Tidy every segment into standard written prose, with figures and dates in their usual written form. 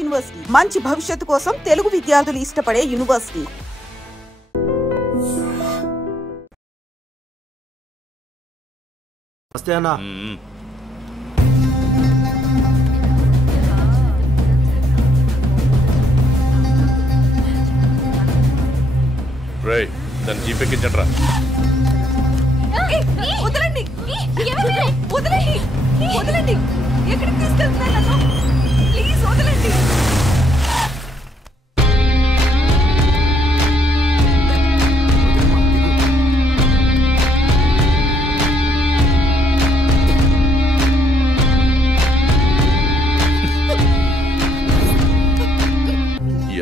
University, మంచి భవిష్యత్తు కోసం తెలుగు విద్యార్థులు ఇష్టపడే యూనివర్సిటీ. దాన్ని జీపెక్కించట్రా. వదలండి, వదలండి, వదలండి. ఎక్కడికి తీసుకెళ్తున్నారు నన్ను? ప్లీజ్ వదలండి.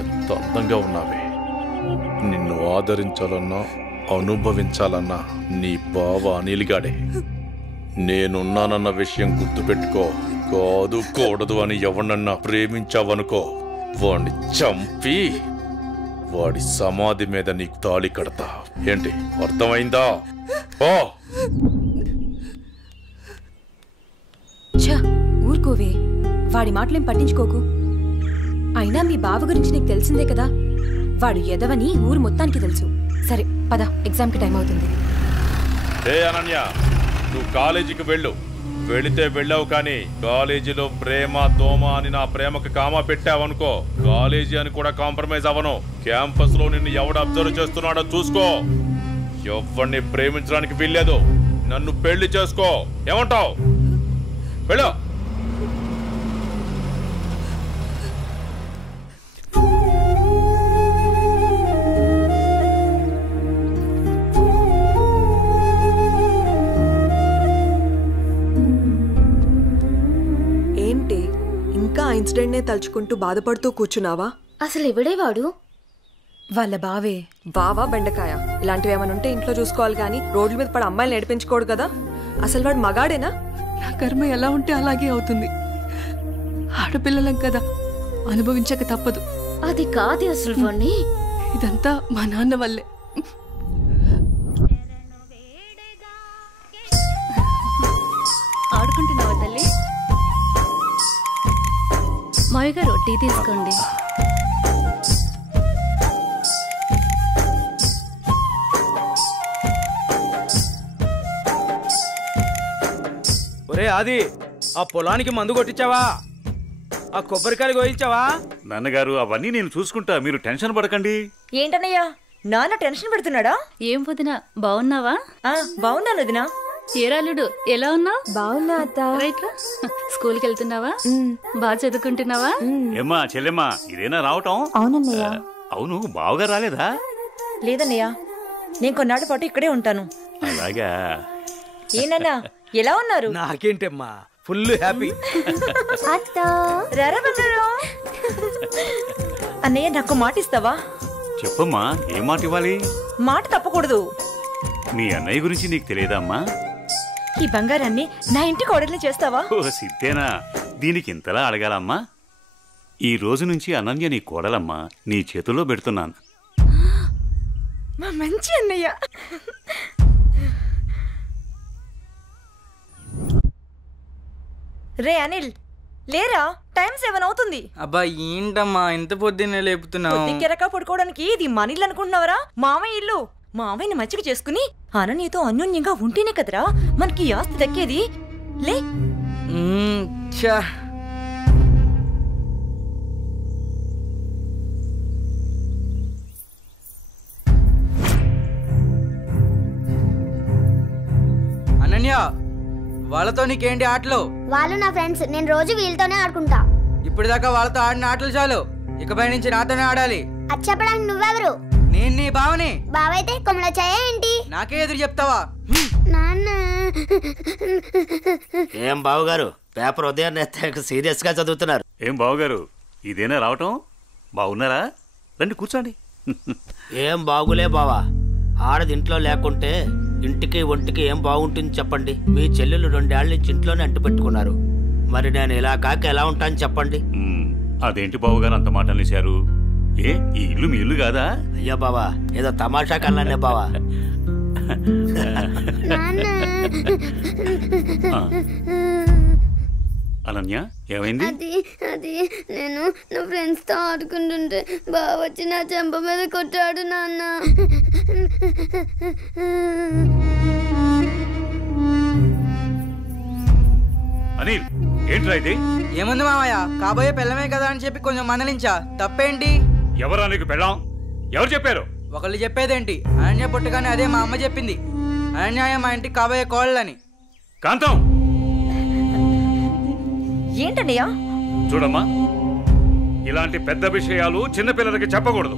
ఎంత అందంగా ఉన్నావే. నిన్ను ఆదరించాలన్నా అనుభవించాలన్నా నీ బావ అనిల్గాడే. నేనున్నానన్న విషయం గుర్తుపెట్టుకో. కాదు కూడదు అని ఎవరినన్నా ప్రేమించావనుకో, వాడిని చంపి వాడి సమాధి మీద నీకు తాళి కడతా. ఏంటి అర్థమైందా? ఊరుకోవే, వాడి మాటలేం పట్టించుకోకు. అయినా మీ బావ గురించి నీకు తెలిసిందే కదా, వాడు ఎదవని ఊరు మొత్తానికి తెలుసు. సరే పద, ఎగ్జామ్కి టైం అవుతుంది. ఏ అనన్య, నువ్వు కాలేజీకి వెళ్ళు. వెళితే వెళ్ళావు కానీ కాలేజీలో ప్రేమ దోమ అని నా ప్రేమకు కామా పెట్టావనుకో, కాలేజీ అని కూడా కాంప్రమైజ్ అవ్వను. క్యాంపస్ లో నిన్ను ఎవడు అబ్జర్వ్ చేస్తున్నాడో చూసుకో. ఎవరిని ప్రేమించడానికి వీల్లేదు. నన్ను పెళ్లి చేసుకో. ఏమంటావు? వెళ్ళు. ఇన్సిడెంట్ నే తలుచుకుంటూ బాధపడుతూ కూర్చున్నావా? అసలు ఎవడే వాడు? వాళ్ళ బావే. బావా బెండకాయ ఇలాంటివి ఏమైనా ఉంటే ఇంట్లో చూసుకోవాలి కానీ రోడ్ల మీద పడి అమ్మాయిలు నడిపించుకోడు కదా. అసలు వాడు మగాడేనా? నా కర్మ ఎలా ఉంటే అలాగే అవుతుంది. ఆడపిల్లలం కదా, అనుభవించక తప్పదు. అది కాదు అసలు వాణ్ణి. ఇదంతా మా నాన్న వల్లే. ఆడుకుంటున్నావా తల్లి? మావిగా రొట్టి తీసుకోండి. ఒరే ఆది, ఆ పొలానికి మందు కొట్టించావా? ఆ కొబ్బరికాయలు కోయించావా? నాన్నగారు అవన్నీ నేను చూసుకుంటా, మీరు టెన్షన్ పడకండి. ఏంటన్నయ్యా, నాన్న టెన్షన్ పెడుతున్నాడా? ఏం వదినా, బాగున్నావా? బాగున్నాను వదినా. ఏరాలుడు ఎలా ఉన్నావు? బాగున్నా అత్త. రైట్, స్కూల్ కి వెళ్తున్నావా? బాగా చదువుకుంటున్నావా? ఏమ్మా చెల్లెమ్మా, ఇదేనా రావటం? అవునన్నయ్య. అవును, బావగా రాలేదా? లేదన్నయ్య, నేను కొన్నాళ్ళ పాటు ఇక్కడే ఉంటాను. అలాగా? ఏనన్నా, ఎలా ఉన్నారు? నాకేంటమ్మా, ఫుల్ హ్యాపీ. రారా బంగారు. అన్నయ్య, నాకు మాట ఇస్తావా? చెప్పమ్మా, ఏం మాట ఇవ్వాలి? మాట తప్పకూడదు. మీ అన్నయ్య గురించి నీకు తెలియదా అమ్మా? ఈ బంగారాన్ని నా ఇంటి కోడల్ని చేస్తావా? ఓ సిద్ధేనా, దీనికి ఇంతలా అడగాలమ్మా? ఈ రోజు నుంచి అనన్య నీ కోడలమ్మా, నీ చేతుల్లో పెడుతున్నాను. మా మంచి అన్నయ్య. రే అనిల్, లేరా, టైం 7 అవుతుంది. అబ్బా ఏంటమ్మా ఇంత పొద్దున్నే లేపుతున్నావు? పొద్దుకెరక పడుకోవడానికి ఇది మన ఇల్లు అనుకుంటున్నావరా? మామయ్య ఇల్లు. మామయ్యని మచ్చిక చేసుకుని అనన్యతో అన్యోన్యంగా ఉంటేనే కదరా మనకి ఆస్తి దక్కేది. లే. అనన్య, వాళ్ళతో నీకేంటి ఆటలు? వాళ్ళు నా ఫ్రెండ్స్, నేను రోజు వీళ్ళతోనే ఆడుకుంటా. ఇప్పుడు దాకా వాళ్ళతో ఆడిన ఆటలు చాలు, ఇకపై నుంచి నాతోనే ఆడాలి. అది చెప్పడానికి నువ్వెవరు? నేను నీ బావని. బావైతే కొమ్మల చాయ ఏంటి? నాకే ఎదురు చెప్తావా? నాన్న. ఏం బావగారు, పేపర్ ఉదయాన్నే సీరియస్ గా చదువుతున్నారు. ఏం బావగారు, ఇదేనా రావటం? బాగున్నారా? రండి కూర్చోండి. ఏం బాగులే బావా, ఆడది ఇంట్లో లేకుంటే ఇంటికి ఒంటికి ఏం బాగుంటుంది చెప్పండి. మీ చెల్లెలు 2 ఏళ్ల నుంచి ఇంట్లోనే అంటు పెట్టుకున్నారు. మరి నేను ఇలా కాక ఎలా ఉంటాను చెప్పండి. అదేంటి బావగారు అంత మాట అనేశారు? ఏ, ఈ ఇల్లు మీ ఇల్లు కాదా? అయ్యా బావా, ఏదో తమాషా కన్నానే బావా. అనన్య ఏమైంది? అది అది నేను నా ఫ్రెండ్స్తో ఆడుకుంటుంటే బావ వచ్చి నా చెంప మీద కొట్టాడు నాన్న. అనిల్ ఏంట్రా ఇది? ఏముంది మామయ్య, కాబోయే పెళ్ళమే కదా అని చెప్పి కొంచెం మందలించా, తప్పేంటి? ఎవరా నీకు పెళ్ళాం? ఎవరు చెప్పారు? ఒకళ్ళు చెప్పేదేంటి, అనన్య పుట్టగానే అదే మా అమ్మ చెప్పింది, అనన్య మా ఇంటికి కాబోయే కోళ్ళని. కాంతం ఏంటన్నయ్యా? చూడమ్మా, ఇలాంటి పెద్ద విషయాలు చిన్నపిల్లలకి చెప్పకూడదు.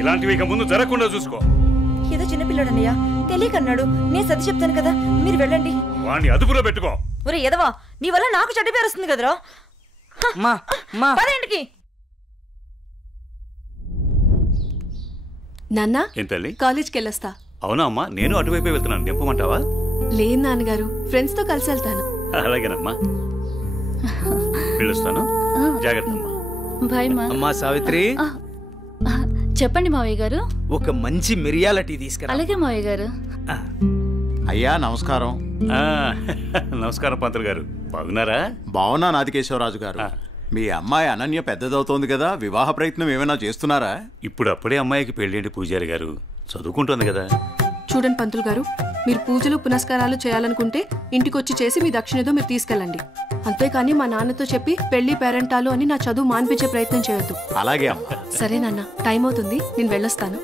ఇలాంటివి ఇక ముందు జరగకుండా చూసుకో. ఏదో చిన్నపిల్లడన్నయ్యా, తెలియకన్నాడు. నేను సర్ది చెప్తాను కదా, మీరు వెళ్ళండి. వాణ్ణి అదుపులో పెట్టుకో. ఒరే ఎదవా, నీ వల్ల నాకు చెడ్డ పేరు వస్తుంది కదరా. పదేంటికి నాన్న ఏంటల్లి? కాలేజ్కి వెళ్ళొస్తా. అవునా అమ్మా, నేను అటువైపే వెళ్తున్నాను. నింపమంటావా? లేదు నాన్నగారు, ఫ్రెండ్స్ తో కలిసి వెళ్తాను. అలాగేనమ్మా, వెళ్ళొస్తాను. జాగ్రత్త అమ్మా. బాయ్ మా. అమ్మా సావిత్రి, చెప్పండి మావయ్య గారు. ఒక మంచి మిరియాల టీ తీసుకురా. అలాగే మావయ్య గారు. అయ్యా నమస్కారం. నమస్కారం పంతులు గారు, బాగున్నారా? బాగున్నా నాదికేశ్వరరాజు గారు. మీ అమ్మాయి అనన్య పెద్దదవుతోంది కదా, వివాహ ప్రయత్నం ఏమైనా చేస్తున్నారా? ఇప్పుడు అప్పుడే అమ్మాయికి పెళ్ళేంటి పూజారి గారు, చదువుకుంటుంది కదా. చూడండి పంతులు గారు, మీరు పూజలు పునస్కారాలు చేయాలనుకుంటే ఇంటికొచ్చి చేసి మీ దక్షిణతో మీరు తీసుకెళ్ళండి. అంతేకాని మా నాన్నతో చెప్పి పెళ్లి పేరెంటాలు అని నా చదువు మాన్పించే ప్రయత్నం చేయొద్దు. అలాగే అమ్మా. సరే నాన్న, టైం అవుతుంది, నేను వెళ్ళొస్తాను.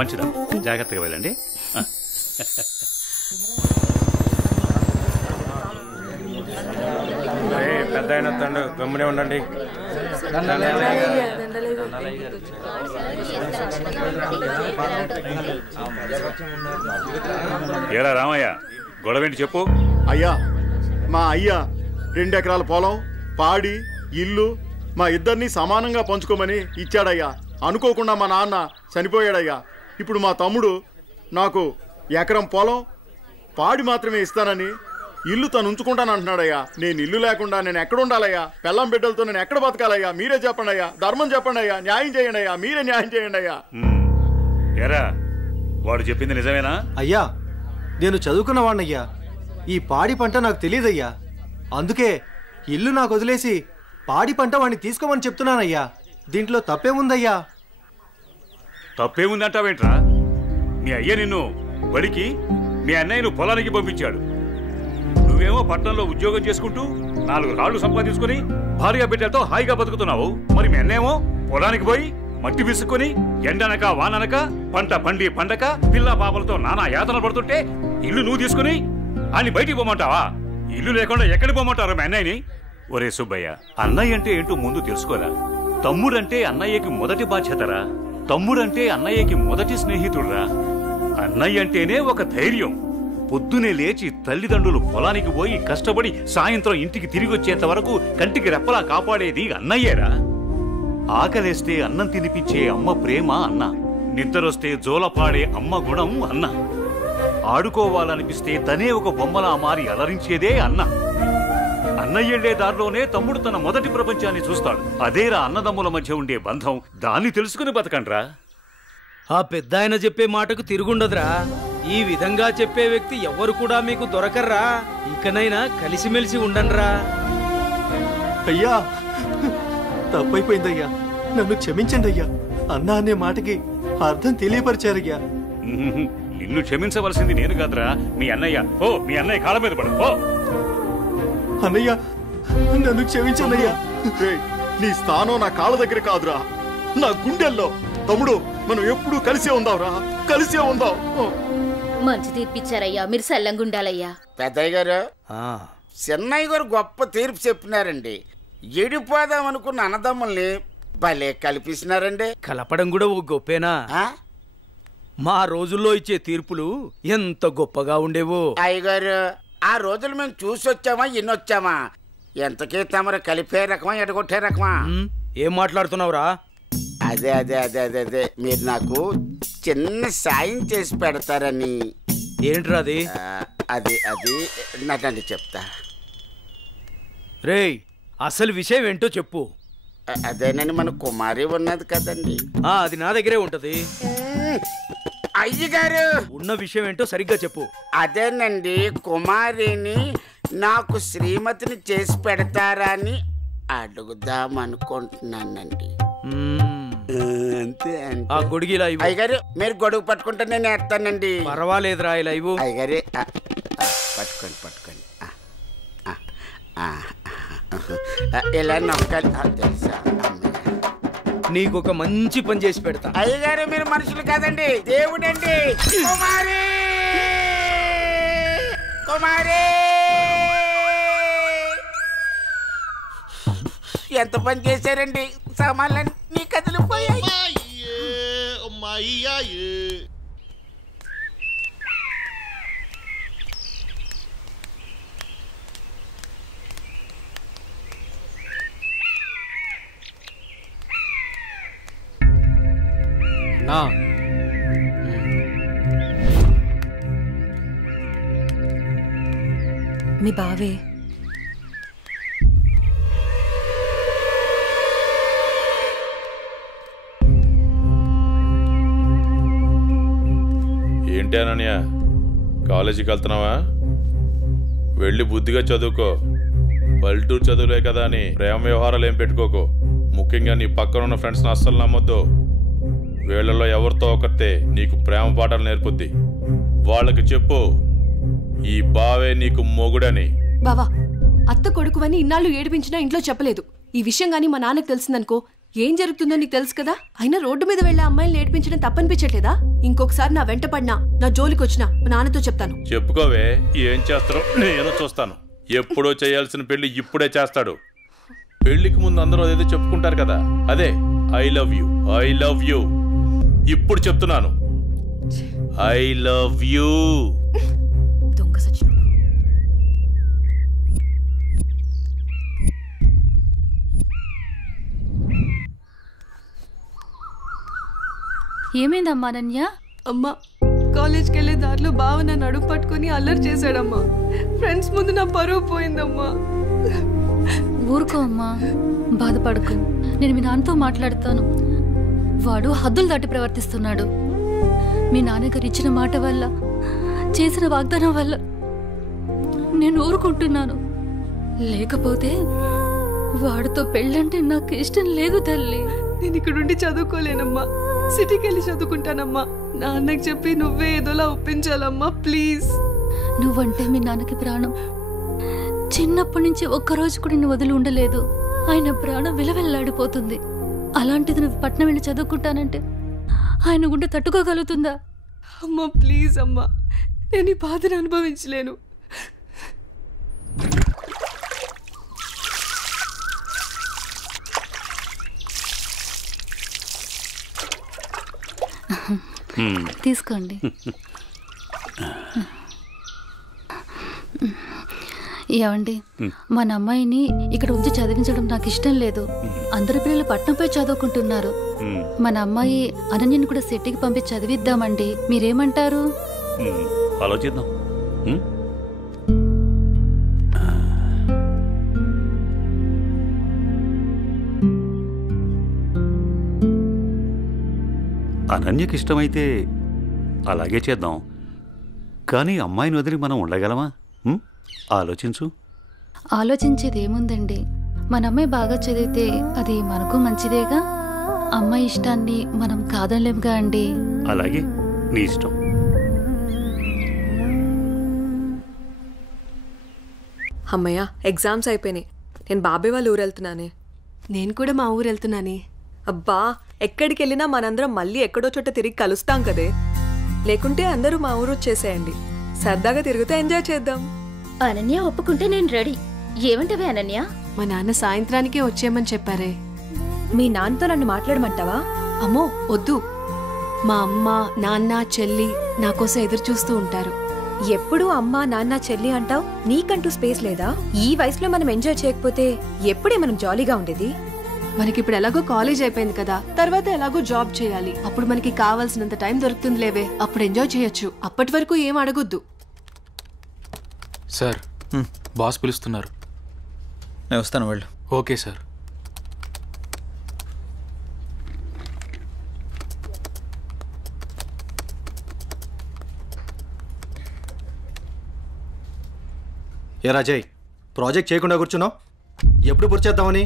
మంచిదమ్మా, జాగ్రత్తగా వెళ్ళండి. పెద్ద అయిన తండ్రి గమ్మునే ఉండండి. ఏరా రామయ్య, గొడవేంటి చెప్పు. అయ్యా, మా అయ్యా 2 ఎకరాల పొలం, పాడి, ఇల్లు మా ఇద్దరిని సమానంగా పంచుకోమని ఇచ్చాడయ్యా. అనుకోకుండా మా నాన్న చనిపోయాడయ్యా. ఇప్పుడు మా తమ్ముడు నాకు ఎకరం పొలం, పాడి మాత్రమే ఇస్తానని, ఇల్లు తను ఉంచుకుంటానంటున్నాడయ్యా. నేను ఇల్లు లేకుండా నేను ఎక్కడ ఉండాలయ్యా? పెళ్ళం బిడ్డలతో నేను ఎక్కడ బతకాలయ్యా? మీరే చెప్పండి అయ్యా, ధర్మం చెప్పండి అయ్యా, న్యాయం చేయండి అయ్యా, మీరే న్యాయం చేయండి అయ్యా. ఏరా, వాడు చెప్పింది నిజమేనా? అయ్యా, నేను చదువుకున్న వాణ్ణయ్యా. ఈ పాడి పంట నాకు తెలియదయ్యా. అందుకే ఇల్లు నాకు వదిలేసి పాడి పంట వాడిని తీసుకోమని చెప్తున్నానయ్యా. దీంట్లో తప్పేముందయ్యా? తప్పేముందంటావేంట్రా? మీ అయ్య నిన్ను బడికి, మీ అన్నయ్యను పొలానికి పంపించాడు. నువ్వేమో పట్టణంలో ఉద్యోగం చేసుకుంటూ 4 రాళ్లు సంపాదించుకుని భార్య బిడ్డలతో హాయిగా బతుకుతున్నావు. మరి మీ అన్నేమో పొలానికి పోయి మట్టి విసుక్కుని ఎండనక వాననక పంట పండి పండక పిల్ల పాపలతో నానా యాతన పడుతుంటే ఇల్లు నువ్వు తీసుకుని అని బయటికి పోమంటావా? ఇల్లు లేకుండా ఎక్కడికి పోమంటారు మీ అన్నయ్యని? ఒరే సుబ్బయ్య, అన్నయ్య అంటే ఏంటో ముందు తెలుసుకోరా. తమ్ముడంటే అన్నయ్యకి మొదటి బాధ్యతరా. తమ్ముడంటే అన్నయ్యకి మొదటి స్నేహితుడురా. అన్నయ్య అంటేనే ఒక ధైర్యం. పొద్దునే లేచి తల్లిదండ్రులు పొలానికి పోయి కష్టపడి సాయంత్రం ఇంటికి తిరిగి వచ్చేంత వరకు కంటికి రెప్పలా కాపాడేది అన్నయ్యేరా. ఆకలేస్తే అన్నం తినిపించే అమ్మ ప్రేమ అన్న, నిద్రొస్తే జోలపాడే అమ్మ గుణం అన్న, ఆడుకోవాలనిపిస్తే తనే ఒక బొమ్మలా మారి అలరించేదే అన్న. అన్నయ్యెళ్లే దారిలోనే తమ్ముడు తన మొదటి ప్రపంచాన్ని చూస్తాడు. అదేరా అన్నదమ్ముల మధ్య ఉండే బంధం. దాన్ని తెలుసుకుని బతకండ్రా. ఆ పెద్ద ఆయన చెప్పే మాటకు తిరుగుండదురా. ఈ విధంగా చెప్పే వ్యక్తి ఎవ్వరు కూడా మీకు దొరకర్రా. ఇకనైనా కలిసిమెలిసి ఉండండిరా. అయ్యా, తప్పైపోయిందయ్యా, నన్ను క్షమించండి అయ్యా. అన్నా అనే మాటకి అర్థం తెలియపరిచారయ్యా. నిన్ను క్షమించవలసింది నేను కాదురా, మీ అన్నయ్య. ఓ, మీ అన్నయ్య కాళ్ళ మీద పడు. ఓ అన్నయ్య, నన్ను క్షమించన్నయ్యా. నీ స్థానం నా కాళ్ళ దగ్గర కాదురా, నా గుండెల్లో. తమ్ముడు, మనం ఎప్పుడూ కలిసే ఉందాంరా, కలిసే ఉందాం. మంచి తీర్పిచ్చారయ్యా, మీరు సల్లంగుండాలయ్యా. పెద్దయ్య గారు, చిన్నయ్య గారు గొప్ప తీర్పు చెప్పినారండి. ఎడిపోదాం అనుకున్న అన్నదమ్ముల్ని భలే కల్పిస్తున్నారండి. కలపడం కూడా ఓ గొప్పేనా? మా రోజుల్లో ఇచ్చే తీర్పులు ఎంత గొప్పగా ఉండేవో. అయ్యగారు, ఆ రోజులు మేము చూసొచ్చామా ఇన్నొచ్చామా? ఎంతకీ తమరు కలిపే రకమా ఎడగొట్టే రకమా? ఏం మాట్లాడుతున్నావురా? అదే అదే అదే అదే అదే మీరు నాకు చిన్న సాయం చేసి పెడతారని. ఏంట్రా అది? అది అది నాకండి చెప్తా. రేయ్, అసలు విషయం ఏంటో చెప్పు. అదేనండి, మన కుమారి ఉన్నది కదండి. అది నా దగ్గరే ఉంటది. అయ్యగారు, ఉన్న విషయం ఏంటో సరిగ్గా చెప్పు. అదేనండి, కుమారిని నాకు శ్రీమతిని చేసి పెడతారని అడుగుదాం అనుకుంటున్నానండి. అంతే ఆ గొడుగు ఇలా ఇవ్వు. అయ్యగారు మీరు గొడుగు పట్టుకుంటే నేను వేస్తానండి. పర్వాలేదురా, ఇలా ఇవ్వు. అయ్యగారే పట్టుకోండి పట్టుకోండి. ఇలా నొక్కాలి తెలుసా? నీకు ఒక మంచి పని చేసి పెడతా. అయ్యగారు మీరు మనుషులు కాదండి, దేవుడండి. కుమారి కుమారి ఎంత పని చేశారండి, సామాన్లన్నీ కదిలిపోయాయి. మీ బావే ఏంటి అనన్య, కాలేజీకి వెళ్తున్నావా? వెళ్ళి బుద్ధిగా చదువుకో. పల్లెటూరు చదువులే కదా అని ప్రేమ వ్యవహారాలు ఏం పెట్టుకోకు. ముఖ్యంగా నీ పక్కన ఉన్న ఫ్రెండ్స్ని అస్సలు నమ్మొద్దు. వీళ్ళలో ఎవరితో ఒకరితే నీకు ప్రేమ పాఠాలు నేర్పుద్ది. వాళ్ళకి చెప్పు ఈ బావే నీకు మొగుడని. బావా, అత్త కొడుకువని ఇన్నాళ్ళు ఏడిపించినా ఇంట్లో చెప్పలేదు. ఈ విషయం గానీ మా నాన్నకు తెలిసిందనుకో ఏం జరుగుతుందో నీకు తెలుసు కదా. అయినా రోడ్డు మీద వెళ్లే అమ్మాయిలు ఏడిపించడం తప్పనిపించట్లేదా? ఇంకొకసారి నా వెంట పడినా, నా జోలికి వచ్చినా మా నాన్నతో చెప్తాను. చెప్పుకోవే, ఏం చేస్తారో నేను చూస్తాను. ఎప్పుడో చేయాల్సిన పెళ్లి ఇప్పుడే చేస్తాడు. పెళ్లికి ముందు అందరూ అదేదో చెప్పుకుంటారు కదా, అదే I love you, I love you. ఇప్పుడు చెప్తున్నాను, ఐ లవ్ యూ. దొంగ సచ్చినోడు. ఏమైందమ్మా అనన్య? అమ్మా, కాలేజ్కి వెళ్ళే దారిలో బావ నన్ను అడుగు పట్టుకుని అల్లరి చేశాడమ్మా. ఫ్రెండ్స్ ముందు నా పరువు పోయిందమ్మా. ఊరుకో అమ్మా, బాధపడకు. నేను మీ నాన్నతో మాట్లాడతాను. వాడు హద్దులు దాటి ప్రవర్తిస్తున్నాడు. మీ నాన్నగారు ఇచ్చిన మాట వల్ల, చేసిన వాగ్దానం వల్ల నేను ఊరుకుంటున్నాను. లేకపోతే వాడితో పెళ్ళంటే నాకు ఇష్టం లేదు తల్లి. నేను ఇక్కడుండి చదువుకోలేనమ్మా, సిటీకి వెళ్ళి చదువుకుంటానమ్మా. నాన్నకి చెప్పి నువ్వే ఏదోలా ఒప్పించాలమ్మా, ప్లీజ్. నువ్వంటే మీ నాన్నకి ప్రాణం. చిన్నప్పటి నుంచి ఒక్కరోజు కూడా నేను వదిలి ఉండలేదు. ఆయన ప్రాణం విలవెల్లాడిపోతుంది. అలాంటిది నువ్వు పట్నం వెళ్ళి చదువుకుంటానంటే ఆయన గుండె తట్టుకోగలుగుతుందా? అమ్మా ప్లీజ్ అమ్మా, నేను ఈ బాధను అనుభవించలేను. తీసుకోండి. ఏమండి, మన అమ్మాయిని ఇక్కడ ఉంచి చదివించడం నాకు ఇష్టం లేదు. అందరి పిల్లలు పట్నంపై చదువుకుంటున్నారు. మన అమ్మాయి అనన్యని కూడా సిటీకి పంపించి చదివిద్దామండి. మీరేమంటారు? ఆలోచిద్దాం. అనన్యకి ఇష్టమైతే అలాగే చేద్దాం. కానీ అమ్మాయిని వదిలి మనం ఉండగలమా? ఆలోచించు. ఆలోచించేది ఏముందండి, మన అమ్మాయి బాగా చదివితే అది మనకు మంచిదేగా. అమ్మాయి ఇష్టాన్ని మనం కాదనలేముగా అండి. అలాగే, నీ ఇష్టం. అమ్మయ్య, ఎగ్జామ్స్ అయిపోయినాయి. నేను బాబాయ్ వాళ్ళ ఊరు వెళ్తున్నానే. నేను కూడా మా ఊరు వెళ్తున్నానే. అబ్బా, ఎక్కడికి వెళ్ళినా మనందరం మళ్ళీ ఎక్కడో చోట తిరిగి కలుస్తాం కదే. లేకుంటే అందరూ మా ఊరు వచ్చేసేయండి. సరదాగా తిరుగుతూ ఎంజాయ్ చేద్దాం. అనన్య ఒప్పుకుంటే నేను రెడీ. ఏమంటవే అనన్య? మా నాన్న సాయంత్రానికే వచ్చేయమని చెప్పారే. మీ నాన్నతో నన్ను మాట్లాడమంటావా? అమ్మో వద్దు. మా అమ్మ, నాన్న, చెల్లి నా కోసం ఎదురు చూస్తూ ఉంటారు. ఎప్పుడు అమ్మ, నాన్న, చెల్లి అంటావు. నీకంటూ స్పేస్ లేదా? ఈ వయసులో మనం ఎంజాయ్ చేయకపోతే ఎప్పుడే మనం జాలీగా ఉండేది? మనకిప్పుడు ఎలాగో కాలేజ్ అయిపోయింది కదా, తర్వాత ఎలాగో జాబ్ చేయాలి. అప్పుడు మనకి కావాల్సినంత టైం దొరుకుతుంది లేవే, అప్పుడు ఎంజాయ్ చేయొచ్చు. అప్పటి వరకు ఏం అడగొద్దు. సార్, బాస్ పిలుస్తున్నారు. నేను వస్తాను, వెళ్ళు. Okay sir. ఏ రాజయ్, ప్రాజెక్ట్ చేయకుండా కూర్చున్నావు? ఎప్పుడు పూర్తి చేద్దామని?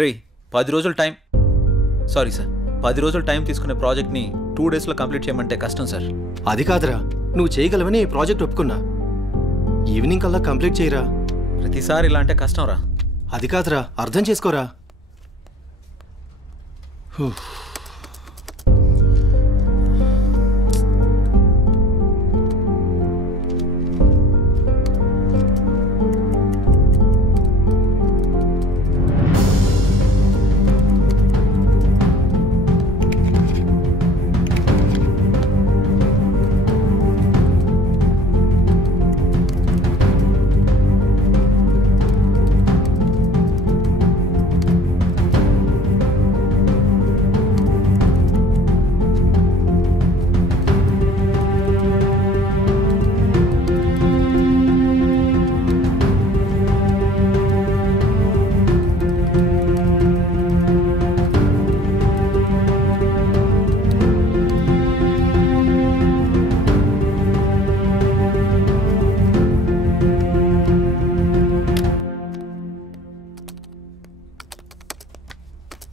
రే 10 రోజులు టైం, సారీ సార్ 10 రోజులు టైం తీసుకునే ప్రాజెక్ట్ని 2 డేస్లో కంప్లీట్ చేయమంటే కష్టం సార్. అది కాదురా, నువ్వు చేయగలవని ఈ ప్రాజెక్ట్ ఒప్పుకున్నా. ఈవినింగ్ కల్లా కంప్లీట్ చేయరా. ప్రతిసారి ఇలా అంటే కష్టం రా. అది కాదురా, అర్థం చేసుకోరా.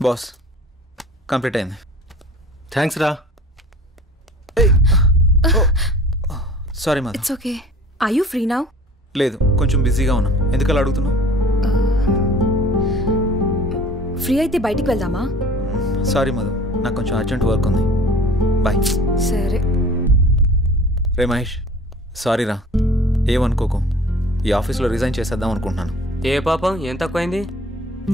బాస్ కంప్లీట్ అయింది. థ్యాంక్స్ రా. Sorry Madhu. It's okay. Are you free now? లేదు, కొంచెం బిజీగా ఉన్నాను. ఎందుకలా అడుగుతున్నావు? ఫ్రీ అయితే బయటికి వెళ్దామా? సారీ మధు, నాకు కొంచెం అర్జెంట్ వర్క్ ఉంది. బాయ్. సరే. రే మహేష్, సారీ రా, ఏమనుకోకు. ఈ ఆఫీస్లో రిజైన్ చేసేద్దాం అనుకుంటున్నాను. ఏ పాపం, ఏం తక్కువైంది?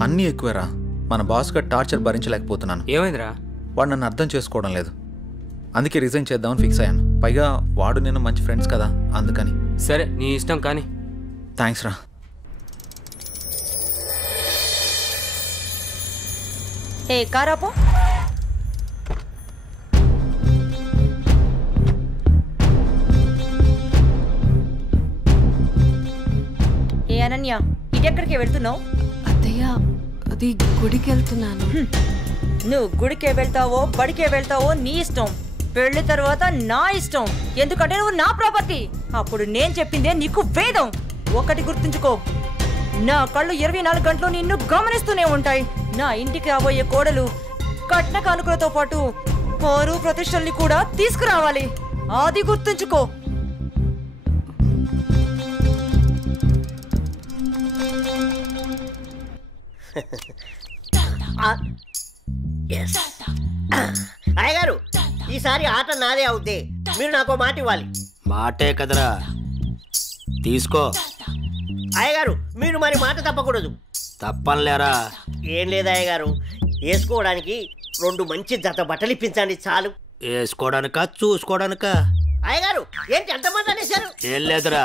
అన్నీ ఎక్కువేరా. మన బాస్గా టార్చర్ భరించలేకపోతున్నాను. ఏమైందిరా? వాడు నన్ను అర్థం చేసుకోవడం లేదు. అందుకే రిజైన్ చేద్దామని ఫిక్స్ అయ్యాను. పైగా వాడు నేను మంచి ఫ్రెండ్స్ కదా, అందుకని. సరే, నీ ఇష్టం కానీ. థ్యాంక్స్ రా. ఏ కారాపో. ఏ అనన్య, ఇటెక్కడికి వెళ్తున్నావు? అత్తయ్య, అది గుడికి వెళ్తున్నాను. నువ్వు గుడికే వెళ్తావో బడికే వెళ్తావో నీ ఇష్టం. పెళ్లి తర్వాత నా ఇష్టం. ఎందుకంటే నువ్వు నా ప్రాపర్టీ. అప్పుడు నేను చెప్పిందే నీకు వేదం. ఒకటి గుర్తుంచుకో, నా కళ్ళు 24 గంటలు నిన్ను గమనిస్తూనే ఉంటాయి. నా ఇంటికి రాబోయే కోడలు కట్న కానుకలతో పాటు పరువు ప్రతిష్టల్ని కూడా తీసుకురావాలి. అది గుర్తుంచుకో. అయ్యగారు, ఈసారి ఆట నాదే అవుద్ది. మీరు నాకు మాట ఇవ్వాలి. మాటే కదరా, తీసుకో. అయ్యగారు, మీరు మరి మాట తప్పకూడదు. తప్పనిలేరా. ఏం లేదు అయ్యగారు, వేసుకోవడానికి 2 మంచి జత బట్టలు ఇప్పించండి చాలు. వేసుకోవడానికా చూసుకోవడానికా? అయ్యగారు, ఏంటి ఎంతమంది అనేశారు? ఏం లేదురా,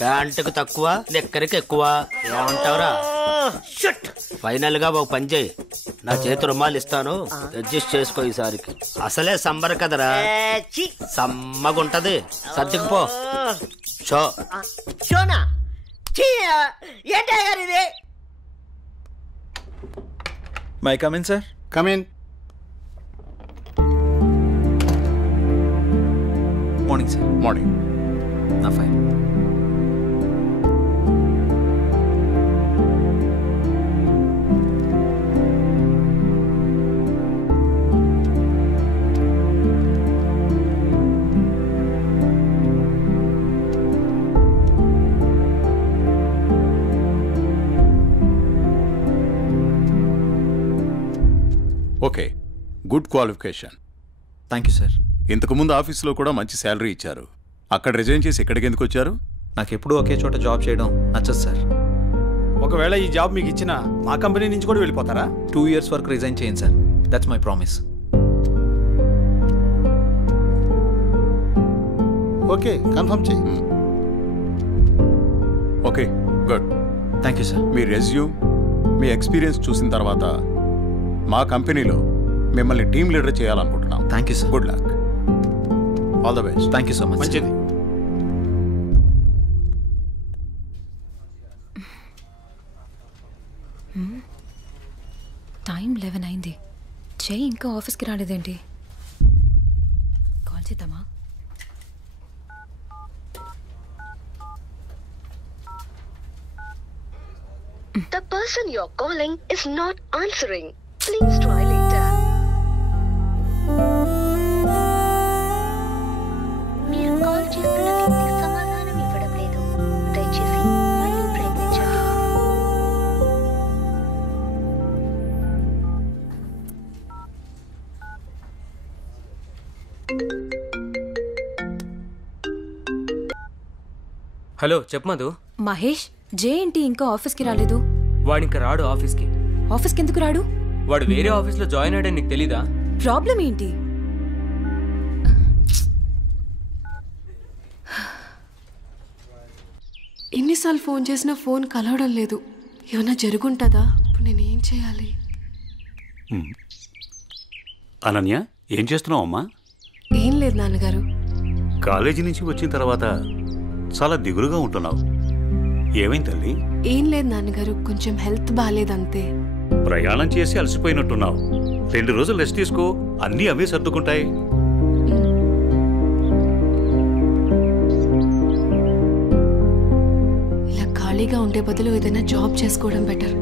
ప్యాంటుకు తక్కువ నిక్కరికి ఎక్కువ. ఏమంటావురా? ఫైనల్ గా ఒక పని చేయి, నా చేతి రుమాలు ఇస్తాను, అడ్జస్ట్ చేసుకో ఈసారికి. అసలే సమ్మర్ కదరా, సమ్మగుంటది. సర్దుకుపో. షో షోనా? ఏంటి అయ్యగారు ఇది? May come in sir. Come in. Morning sir. Morning. నా fine. Okay, good qualification. Thank you sir. ఇంతకుముందు ఆఫీస్లో కూడా మంచి శాలరీ ఇచ్చారు. అక్కడ రిజైన్ చేసి ఇక్కడికి ఎందుకు వచ్చారు? నాకు ఎప్పుడూ ఒకే చోట జాబ్ చేయడం నచ్చదు సార్. ఒకవేళ ఈ జాబ్ మీకు ఇచ్చినా మా కంపెనీ నుంచి కూడా వెళ్ళిపోతారా? 2 years వరకు రిజైన్ చేయండి sir. That's my promise. Okay, confirm చేయి. Okay, good. Thank you sir. మీ రెజ్యూమ్, మీ ఎక్స్పీరియన్స్ చూసిన తర్వాత మా కంపెనీలో మిమ్మల్ని టీమ్ లీడర్ చేయాలనుకుంటున్నాం. Thank you sir. Good luck. All the best. Thank you so much. మంచిది. టైం 11 అయింది. చెయ్యి ఇంకా ఆఫీస్కి రాలేదేంటి? కాల్ చేద్దామా? person you're calling is not answering. Please try later. మీరు కాల్ చేస్తున్న వ్యక్తి సమాధానం ఇవ్వడం లేదు. దయచేసి మళ్ళీ ప్రయత్నించండి. హలో చెప్పు మధు. మహేష్ జే ఏంటి ఇంకా ఆఫీస్కి రాలేదు? వాడు ఇంకా రాడు ఆఫీస్కి. ఆఫీస్కి ఎందుకు రాడు? వాడు వేరే ఆఫీస్లో జాయిన్ అయ్యాడని నీకు తెలీదా? ప్రాబ్లం ఏంటి? ఎన్నిసార్లు ఫోన్ చేసినా ఫోన్ కలవడం లేదు. ఏమైనా జరుగుంటుందా? ఇప్పుడు నేను ఏం చేయాలి? అనన్య ఏం చేస్తున్నావు అమ్మా? ఏం లేదు నాన్నగారు. కాలేజీ నుంచి వచ్చిన తర్వాత చాలా దిగులుగా ఉంటున్నావు. ఏమైంది తల్లి? ఏం లేదు నాన్నగారు, కొంచెం హెల్త్ బాగాలేదంతే. ప్రయాణం చేసి అలసిపోయినట్టున్నావు. 2 రోజులు రెస్ట్ తీసుకో, అన్నీ అవే సర్దుకుంటాయి. ఇలా ఖాళీగా ఉండే బదులు ఏదైనా జాబ్ చేసుకోవడం బెటర్.